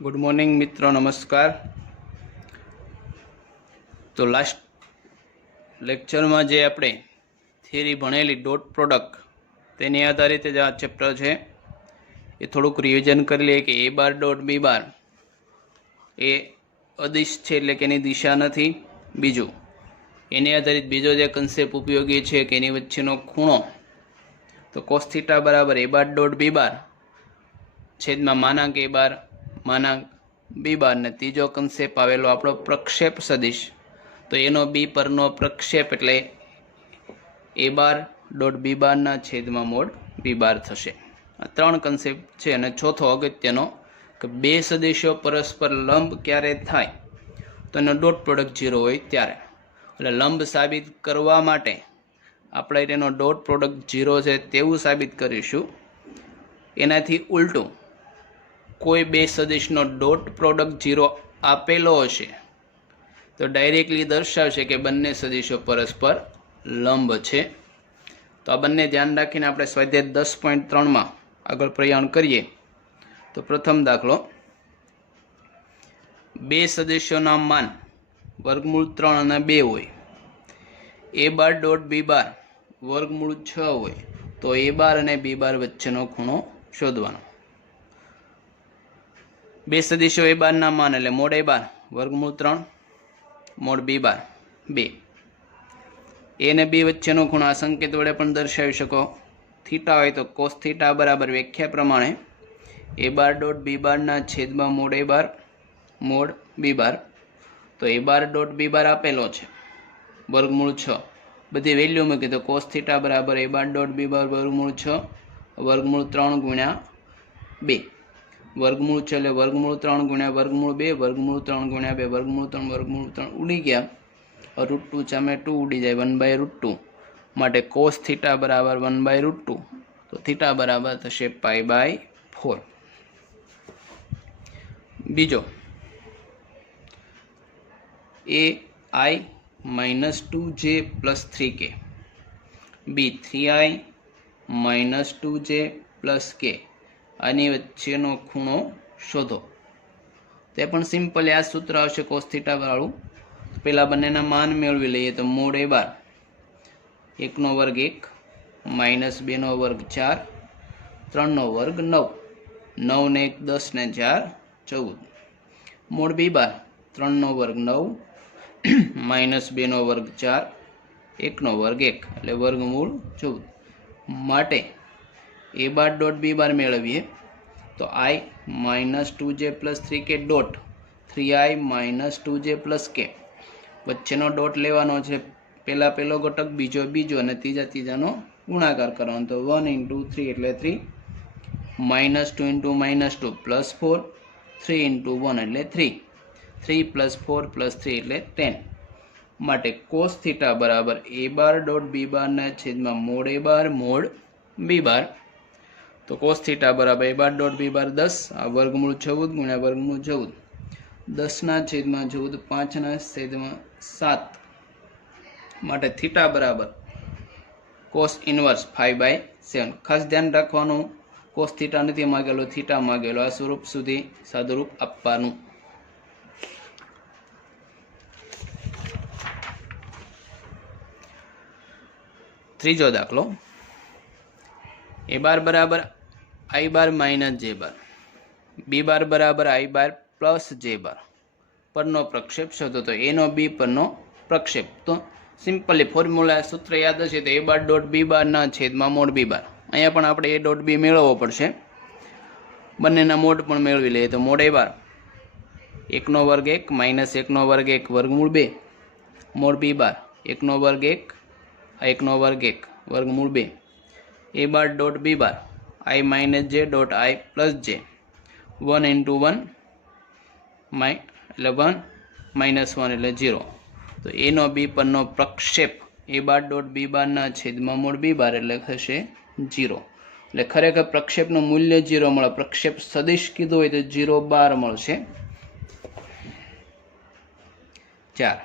Good morning मित्रों, नमस्कार। तो लास्ट लेक्चर में जे आपणे थियरी भणेली डॉट प्रोडक्ट तेनी आधारित ज आ चेप्टर है ये थोड़ुंक रिविजन कर लीए कि ए बार डॉट बी बार ए अदिश है एटले के दिशा नहीं। बीजू एनी आधारित बीजो जे कन्सेप्ट उपयोगी है कि एनी वच्चेनो खूणो तो कोस थीटा बराबर ए बार डॉट बी बार छेद में मानांक ए बार मानांक बी बार ने तीजो कन्सेप्ट आवेलो आपणो प्रक्षेप सदिश। तो एनो बी परनो प्रक्षेप एटले ए बार डॉट बी बार ना छेद में मोड बी बार थशे। आ त्रण कन्सेप्ट है। अने चौथो अगत्यनो कि बे सदिशो परस्पर लंब क्यारे थाय तो एनो डॉट प्रोडक्ट 0 होय त्यारे। एटले लंब साबित करवा माटे आपणे तेनो डॉट प्रोडक्ट 0 छे तेवुं साबित करीशुं। एनाथी उलटું कोई बे सदिशनो डॉट प्रोडक्ट 0 आपेलो हशे तो डायरेक्टली दर्शावशे कि बंने सदिशो परस्पर लंब छे। तो आ बंने ध्यान राखीने आपणे स्वाध्याय 10.3 में आगळ प्रयाण करीए। तो प्रथम दाखलो, बे सदिशोना मान वर्गमूल 3 અને 2 होय, ए बार डॉट बी बार वर्गमूल 6 होय तो ए बार અને बी बार वच्चेनो खूणो शोधवानो। बे सदिशो ए बार ना मान एटले मोड ए बार वर्गमूल 3 मोड बी बार 2। ए ने बी वच्चेनो खूणो आ संकेत वडे पण दर्शावी शको। थीटा होय तो कोस थीटा बराबर व्याख्या प्रमाणे ए बार डॉट बी बार ना छेद में मोड ए बार मोड बी बार। तो ए बार डॉट बी बार आपेलो छे वर्गमूल 6 बधी वेल्यू मूकी तो कोस थीटा बराबर ए बार डॉट बी बार वर्गमूल 6 वर्गमूल 3 गुण्या 2 वर्गमूल 6 એટલે वर्गमूल 3 गुण्या वर्गमूल 2 वर्गमूल 3 गुण्या 2 वर्गमूल 3 उड़ी गया और √2 सामे 2 उड़ी जाए 1/√2 माटे कोस थीटा बराबर 1/√2 तो थीटा बराबर थशे π/4। बीजो ए आई -2j + 3k B 3i -2j + k आनी वच्चेनो खूणो शोधो। ते पण सिंपल आ सूत्र आवशे कोस थीटा वाळुं। पहला बंनेना मान मेळवी लईए तो मोड ए बार 1 નો વર્ગ 1 -2 નો વર્ગ 4 3 નો વર્ગ 9 9 ને 1 10 ને 4 14 मोड बी बार 3 નો વર્ગ 9 -2 નો વર્ગ 4 1 નો વર્ગ 1 એટલે વર્ગમૂળ 14 માટે ए बार डॉट बी बार मेळवीए तो i -2j + 3k dot 3i -2j + k वच्चेनो डॉट लेवानो छे। पहला पहलो घटक बीजो बीजो अने तीजा तीजानो गुणाकार करवानो। तो 1 × 3 એટલે 3 -2 × -2 +4 3 × 1 એટલે 3 3 + 4 + 3 એટલે 10 માટે cos थीटा बराबर ए बार डॉट बी बार ना छेद में मोड ए बार मोड बी बार। तो cos थीटा बराबर ए बार डॉट बी बार 10 आ वर्गमूल 14 गुण्या वर्गमूल 14 10 ना छेद में 14 5 ना छेद में 7 माटे थीटा बराबर cos इनवर्स 5/7। खास ध्यान राखवानुं cos थीटा नहीं मांगेलो थीटा मांगेलो आ स्वरूप सुधी सादुरूप आपवानुं। त्रीजो दाखलो, ए बार बराबर आई बार -j बार बी बार बराबर आई बार + j बार परनो प्रक्षेप शोधो। तो ए नो बी परनो प्रक्षेप तो सिंपली फॉर्म्युला सूत्र याद है तो ए बार डॉट बी बार ना छेद में मोड बी बार। अहींया पण आपणे ए डॉट बी मेळवવો પડશે। બંનેના મોડ પણ મેળવી લઈએ તો મોડ ए बार 1 નો વર્ગ 1 -1 નો વર્ગ 1 વર્ગમૂળ 2 મોડ बी बार 1 નો વર્ગ 1 1 નો વર્ગ 1 વર્ગમૂળ 2 A bar dot B bar i -j dot i + j 1 × 1 એટલે 1 -1 એટલે 0। तो ए नो बी परनो प्रक्षेप ए बार डॉट बी बार ना छेद में मोड बी बार એટલે થશે 0। એટલે ખરેખર પ્રક્ષેપનું મૂલ્ય 0 મળે। પ્રક્ષેપ સદિશ કીધું હોય તો 0 બાર મળશે। 4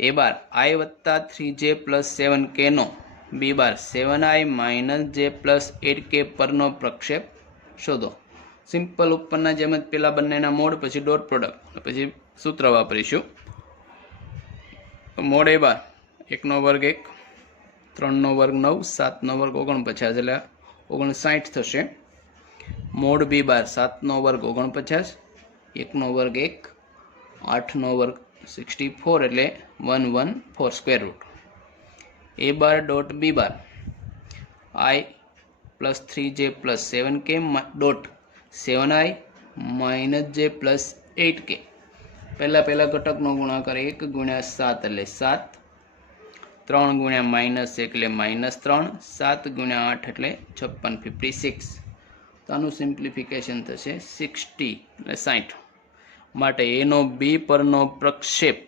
A bar i + 3j + 7k નો B bar 7i - j + 8k परनो प्रक्षेप शोधो। સિમ્પલ ઉપરના જેમ જ પેલા બંનેના મોડ પછી ડોટ પ્રોડક્ટ પછી સૂત્ર વાપરીશું. મોડ એ બાર 1 નો વર્ગ 1, 3 નો વર્ગ 9, 7 નો વર્ગ 49 એટલે 59 થશે. મોડ બી બાર 7 નો વર્ગ 49, 1 નો વર્ગ 1, 8 નો વર્ગ 64 એટલે 114 square root. A bar dot B bar I plus 3j plus 7k dot 7i minus j plus 8k. પહેલા ઘટકનો ગુણાકાર 1 ગુણ્યા 7 એટલે 7, 3 ગુણ્યા -1 એટલે -3, 7 ગુણ્યા 8 એટલે 56 56. તો આનું સિમ્પ્લિફિકેશન થશે 60 એટલે 60. માટે એનો બી પરનો પ્રક્ષેપ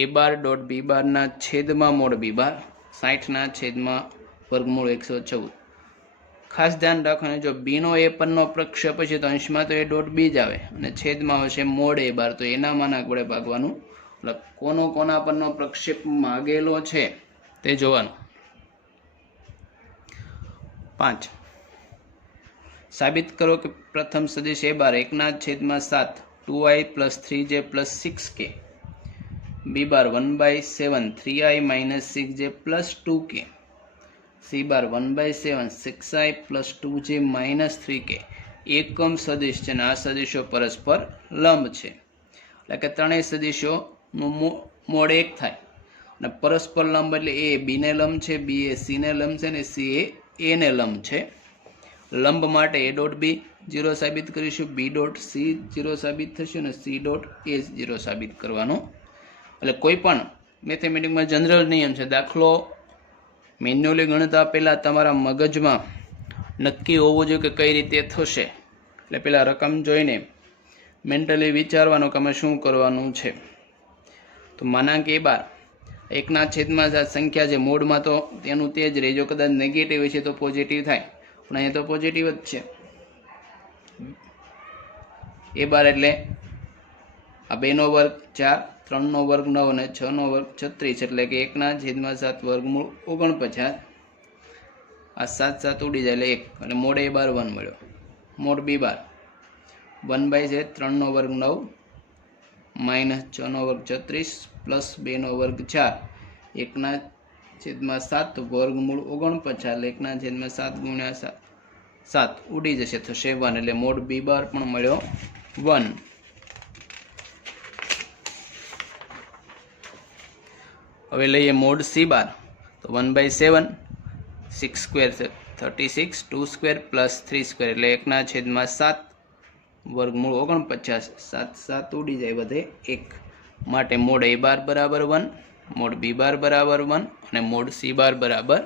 એ બાર ડોટ બી બારના છેદમાં મોડ બી બાર 60ના છેદમાં વર્ગમૂળ 114. ખાસ ધ્યાન રાખવાનું, જો બીનો એ પરનો પ્રક્ષેપ હશે તો અંશમાં તો એ ડોટ બી જ આવે અને છેદમાં હશે મોડ એ બાર, તો એનામાં વડે ભાગવાનું. એટલે કોના પરનો પ્રક્ષેપ માગેલો છે તે જોવાનું. 5. સાબિત કરો કે પ્રથમ સદિશ A bar 1/7 2i plus 3j plus 6k, B bar 1/7 3i minus 6j plus 2k, C bar 1/7 6i plus 2j minus 3k એકમ સદિશ છે અને આ સદિશો પરસ્પર લંબ છે. એટલે કે ત્રણેય સદિશોનું મોડ 1 થાય અને પરસ્પર લંબ એટલે એ બીને લંબ છે, બી એ સીને લંબ છે અને સી એ એને લંબ છે. લંબ માટે એ ડોટ બી 0 સાબિત કરીશું, બી ડોટ સી 0 સાબિત થશે અને સી ડોટ એ 0 સાબિત કરવાનો. એટલે કોઈ પણ મેથેમેટિકમાં જનરલ નિયમ છે. દાખલો મેન્યુઅલી ગણતા પહેલાં તમારા મગજમાં નક્કી હોવું જોઈએ કે કઈ રીતે થશે. એટલે પહેલાં રકમ જોઈને મેન્ટલી વિચારવાનું કે અમે શું કરવાનું છે. તો માનાંક એ બાર 1/7 સંખ્યા છે, મોડમાં તો તેનું તે જ રહે. જો કદાચ નેગેટિવ છે તો પોઝિટિવ થાય, પણ અહીંયા તો પોઝિટિવ જ છે. એ બાર એટલે આ 2નો વર્ગ 4, 3નો વર્ગ 9 અને 6નો વર્ગ 36 એટલે કે 1/7 વર્ગમૂળ 49. આ 7 7 ઉડી જાય એટલે 1 અને મોડ એ બાર 1 મળ્યો. મોડ બી બાર 1/7 3નો વર્ગ 9 માઇનસ 6નો વર્ગ 36 પ્લસ 2નો વર્ગ 4 1/7 વર્ગમૂળ 49 એટલે 1/7 ગુણ્યા 7 ઉડી જશે, થશે 1 એટલે મોડ બી બાર પણ મળ્યો 1. હવે લઈએ મોડ સી બાર. તો 1/7 6 સ્ક્વેર 36 2 સ્ક્વેર પ્લસ 3 સ્ક્વેર એટલે 1/7 વર્ગમૂળ 49 7 7 ઉડી જાય બધે 1. માટે મોડ એ બાર બરાબર 1, મોડ બી બાર બરાબર 1 અને મોડ સી બાર બરાબર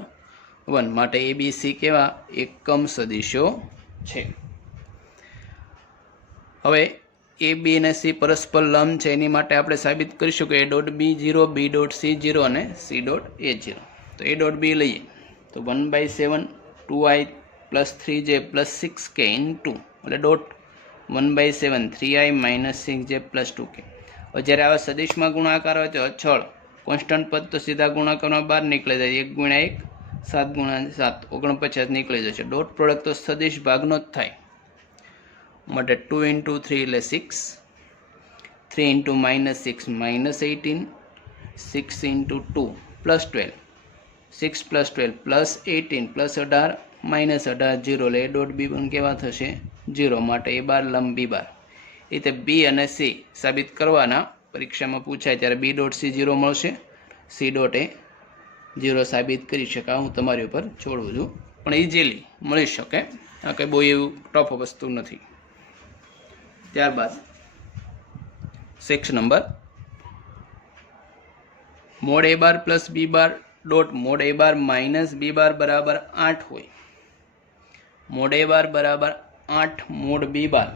1. માટે એ બી સી કેવા એકમ સદિશો છે. હવે એ બી અને સી પરસ્પર લંબ છે, એની માટે આપણે સાબિત કરીશું કે A dot B 0, B dot C 0 અને સી ડોટ એ 0. તો એ ડોટ બી લઈએ તો 1/7 2i plus 3j plus 6k into એટલે dot 1/7 3i minus 6j plus 2k. હવે જ્યારે આવા સદિશમાં ગુણાકાર હોય તો અચળ કોન્સ્ટન્ટ પદ તો સીધા ગુણાકારમાં બહાર નીકળી જાય. 1 ગુણ્યા 1 7 ગુણ્યા 7 49 નીકળી જશે. ડોટ પ્રોડક્ટ તો સદિશ ભાગનો જ થાય. માટે 2 into 3 એટલે 6, 3 into -6 -18, 6 into 2 plus 12, 6 plus 12 plus 18 plus 18 -18 0 એટલે એ ડોટ બી પણ કેવા થશે 0. માટે એ બાર લંબ બી બાર. એ રીતે બી અને સી સાબિત કરવાના. પરીક્ષામાં પૂછાય ત્યારે બી ડોટ સી 0 મળશે, સી ડોટ એ 0 સાબિત કરી શકાય. હું તમારી ઉપર છોડું છું, પણ ઇઝીલી મળી શકે. આ કંઈ બહુ એવું ટફ વસ્તુ નથી. ત્યારબાદ section number mode A bar plus B bar dot mode A bar minus B બાર બરાબર 8 હોય. મોડ એ બાર બરાબર 8 મોડ બી બાર.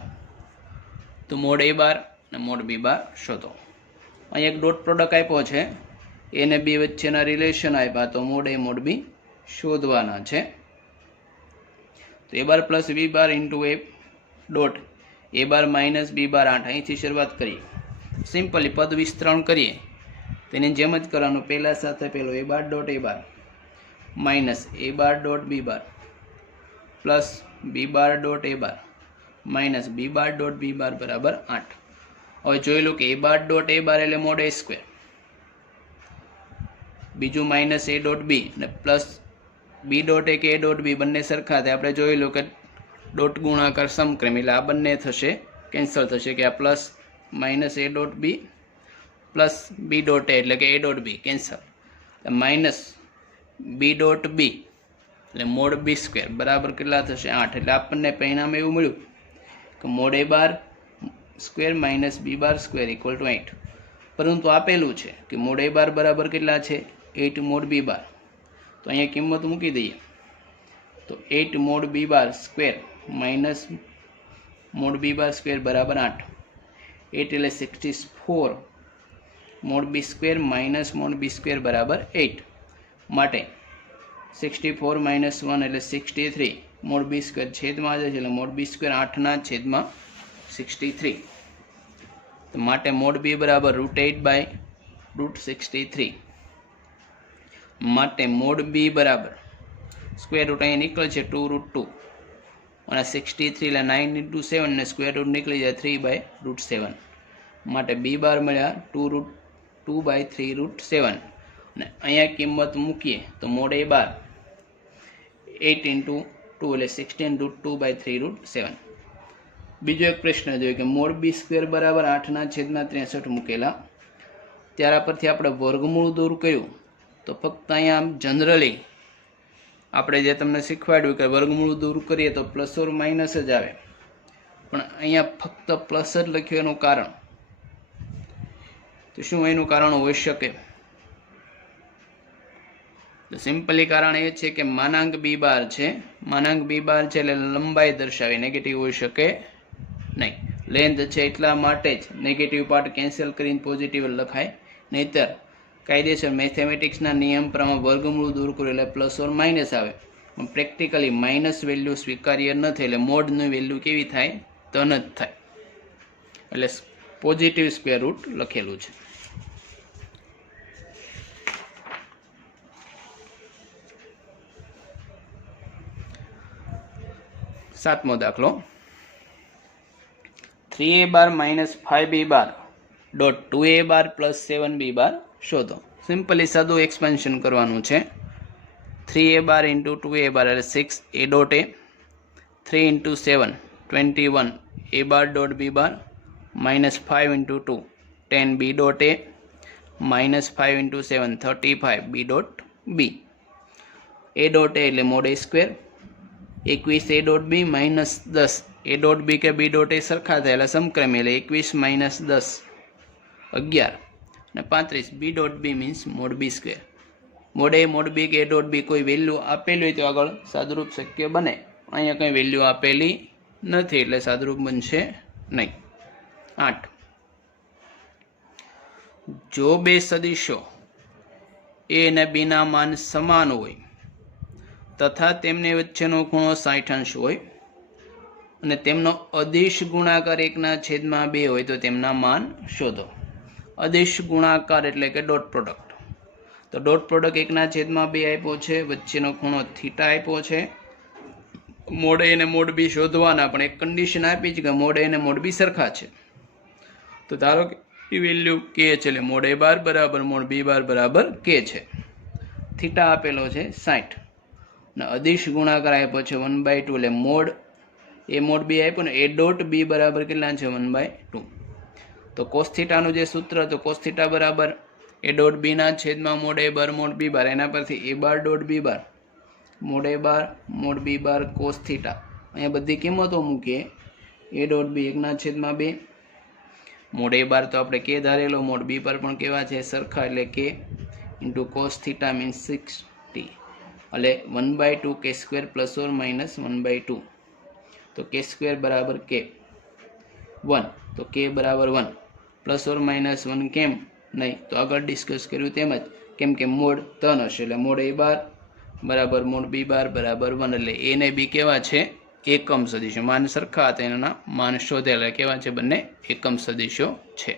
તો મોડ એ બાર અને મોડ બી બાર શોધો. અહીં એક ડોટ પ્રોડક્ટ આપ્યો છે, એને બી વચ્ચેના રિલેશન આપ્યા, તો મોડ એ મોડ બી શોધવાના છે. તો A bar plus B bar into A dot A bar minus B bar 8. અહીંથી શરૂઆત કરીએ. સિમ્પલી પદ વિસ્તરણ કરીએ તેની જેમ જ કરવાનું. પહેલા સાથે પહેલો એ bar dot A bar minus A bar dot B bar plus B bar dot A bar minus B bar dot B બાર બરાબર 8. હવે જોઈ લો કે એ બાર ડોટ એ બાર એટલે મોડ એ સ્ક્વેર, બીજું માઇનસ એ ડોટ બી અને પ્લસ બી ડોટ એ કે A dot બી બંને સરખા થાય. આપણે જોઈ લો કે ડોટ ગુણાકાર સમક્રમ એટલે આ બંને થશે કેન્સલ થશે કે આ plus minus A dot B plus B dot A એટલે કે A dot B cancel. Minus B dot B એટલે મોડ બી સ્ક્વેર બરાબર કેટલા થશે 8. એટલે આપણને પરિણામ એવું મળ્યું કે mod A bar square minus B bar square equal to 8. પરંતુ આપેલું છે કે મોડ એ બાર બરાબર કેટલા છે 8 મોડ બી બાર. તો અહીંયા કિંમત મૂકી દઈએ તો 8 મોડ બી બાર સ્ક્વેર માઇનસ મોડ બી બાર સ્ક્વેર બરાબર 8. 8 એટલે 64 mode B square minus mode B square બરાબર 8. માટે 64 માઇનસ 1 એટલે 63 મોડ બી સ્ક્વેર છેદમાં આવે છે એટલે મોડ બી સ્ક્વેર 8ના છેદમાં 63. તો માટે મોડ બી બરાબર √8/√63. માટે મોડ બી બરાબર સ્ક્વેર રૂટ અહીં નીકળે છે 2√2 અને 63 એટલે 9 × 7 ને સ્ક્વેર રૂટ નીકળી જાય 3/√7. માટે બી બાર મળ્યા 2√3√7. અને અહીંયા કિંમત મૂકીએ તો મોડ એ બાર 8 × 2 એટલે 16√2/3√7. બીજો એક પ્રશ્ન જોઈએ કે મોડ બી સ્ક્વેર બરાબર 8ના છેદમાં 63 મૂકેલા. ત્યાર પરથી આપણે વર્ગમૂળ દૂર કર્યું તો ફક્ત અહીંયા જનરલી આપણે જે તમને શીખવાડ્યું કે વર્ગમૂળ દૂર કરીએ તો પ્લસ ઓર માઇનસ જ આવે, પણ અહીંયા ફક્ત પ્લસ જ લખ્યું. એનું કારણ તો શું એનું કારણ હોઈ શકે? તો સિમ્પલી કારણ એ છે કે માનાંક બી બાર છે, માનાંક બી બાર છે એટલે લંબાઈ દર્શાવે, નેગેટિવ હોઈ શકે નહીં. લેન્થ છે એટલા માટે જ નેગેટિવ પાર્ટ કેન્સલ કરીને પોઝિટિવ લખાય, નહીતર કાયદેસર મેથેમેટિક્સના નિયમ પ્રમાણે વર્ગમૂળ દૂર કર્યું એટલે પ્લસ ઓર માઇનસ આવે. પણ પ્રેક્ટિકલી માઇનસ વેલ્યુ સ્વીકાર્ય નથી એટલે મોડની વેલ્યુ કેવી થાય? ધન જ થાય. એટલે પોઝિટિવ સ્ક્વેર રૂટ લખેલું છે. સાતમો દાખલો 3a બાર માઇનસ 5b બાર ડોટ 2a બાર પ્લસ 7b બાર શોધો. સિમ્પલી સાદું એક્સપેન્શન કરવાનું છે. 3a બાર ઇન્ટુ 2a બાર એટલે 6a dot A, 3 into 7 21 a bar dot b bar, minus 5 into 2 10b dot A, minus 5 into 7 35b dot b. a dot A એટલે mod A square, 21 a dot B minus 10 a dot B કે B dot એ સરખા થાય એટલે સમક્રમી એટલે 21 minus 10 11 અને 35 B dot B means mod B square. Mod A mod B કે A dot બી કોઈ value આપેલી હોય તો આગળ સાદુરૂપ શક્ય બને. અહીંયા કંઈ વેલ્યુ આપેલી નથી એટલે સાદુરૂપ બનશે નહીં. 8 જો બે સદિશો એ અને બીના માન સમાન હોય તથા તેમની વચ્ચેનો ખૂણો 60° હોય અને તેમનો અદિશ ગુણાકાર 1/2 હોય તો તેમના માન શોધો. અદિશ ગુણાકાર એટલે કે ડોટ પ્રોડક્ટ. તો ડોટ પ્રોડક્ટ 1/2 આપ્યો છે, વચ્ચેનો ખૂણો થીટા આપ્યો છે. મોડ એ અને મોડ બી શોધવાના, પણ એક કન્ડિશન આપી છે કે મોડ એ અને મોડ બી સરખા છે. તો ધારો કે એ વેલ્યુ કે છે એટલે મોડ એ બાર બરાબર મોડ બી બાર બરાબર કે છે. થીટા આપેલો છે 60 અને અદિશ ગુણાકાર આપ્યો છે 1/2 એટલે મોડ એ મોડ બી આપ્યું ને એ ડોટ બી બરાબર કેટલા છે 1/2. તો કોસ થીટાનું જે સૂત્ર તો કોસ થીટા બરાબર એ ડોટ બીના છેદમાં મોડ એ બાર મોડ બી બાર, એના પરથી એ bar dot B bar mode A bar mode B bar cos theta. અહીંયા બધી કિંમતો મૂકીએ. એ ડોટ બી 1/2, મોડ એ બાર તો આપણે કે ધારેલો, મોડ બી પર પણ કેવા છે સરખા એટલે k into cos theta means 60 એટલે 1/2 કે સ્ક્વેર પ્લસ ઓર માઇનસ 1/2. તો કે સ્ક્વેર બરાબર કે 1, તો કે બરાબર 1 પ્લસ ઓર માઇનસ 1 કેમ નહીં? તો આગળ ડિસ્કસ કર્યું તેમ જ, કેમ કે મોડ ધન હશે એટલે મોડ એ બાર બરાબર મોડ બી બાર બરાબર 1 એટલે એ ને બી કેવા છે એકમ સદિશો. માન સરખા હતા એના માન શોધેલા કેવા છે? બંને એકમ સદિશો છે.